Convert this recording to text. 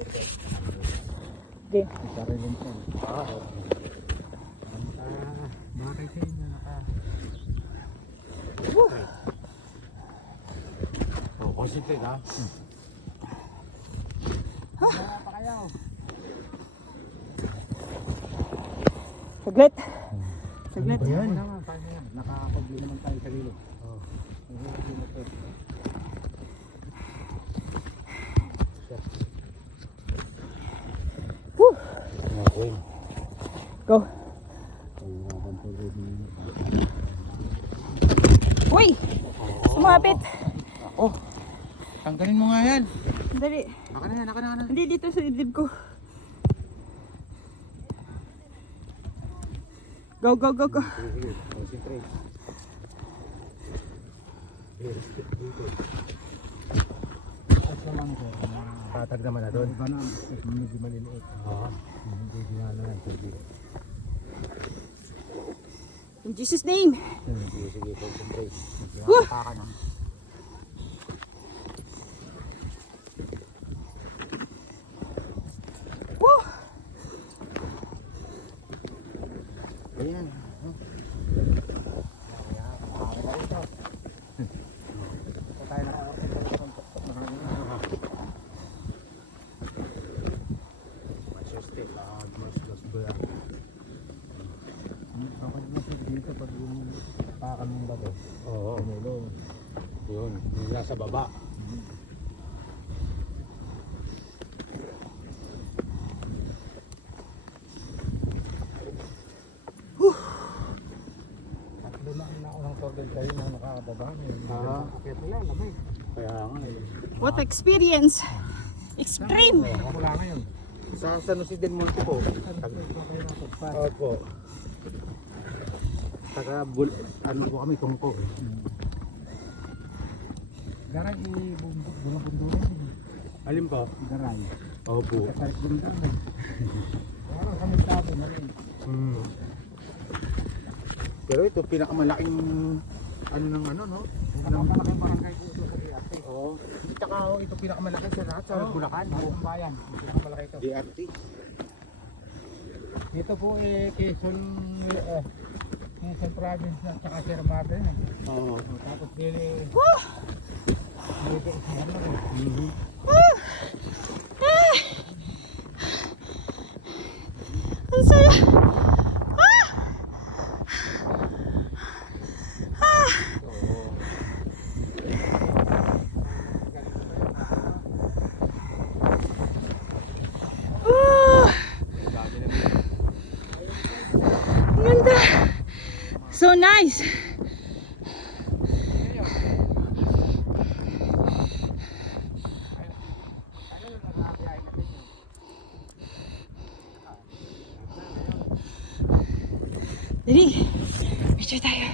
Okay. Sariling pen. Bakit sa inyo naka... Oh, concentrate ha. Pa kayo. Saglit. Saglit. Ano ba yan? Nakakabli naman tayo sa lilo. Oh. Woo. Okay. Go. Uy! Sumapit. Oh, tanggalin mo nga yan. Dali. Naka na yan, naka na. Hindi dito sa dibdib ko. Go, go, go, go. Sige, concentrate. Tatag naman na doon. Iba na, medyo maliliit. Oo. Hindi ginano yan. In Jesus' name. Sige, concentrate. Woo! Taka na. Woo! Ayan. Dito pag yung pakan ng bato. Oo. Yun, yung nasa baba. Tatlo na ang naunang togel kayo na nakakababa. Akit nila, lamay. Kaya nga eh. What experience? Extreme. Ako lang ngayon. Sa San Jose del Monte po. Opo. Ano po kami, tungko. Garay, bunga-bunduran. Alin po? Garay. Opo. Kasalit bunduran. Parang kami tabi, mali. Pero ito, pinakamalaking ano ng ano, no? Pinakamalaking barangay dito sa DRT. Oo. Tsaka ito pinakamalaki sa lahat sa Bulacan. Buong bayan. Pinakamalaki ito. DRT. Ito po Quezon province at saka Sierra Madre. Oo. Tapos dili. Dito sa ano. Ang saya. Ganda. So nice. Dali. Picture tayo.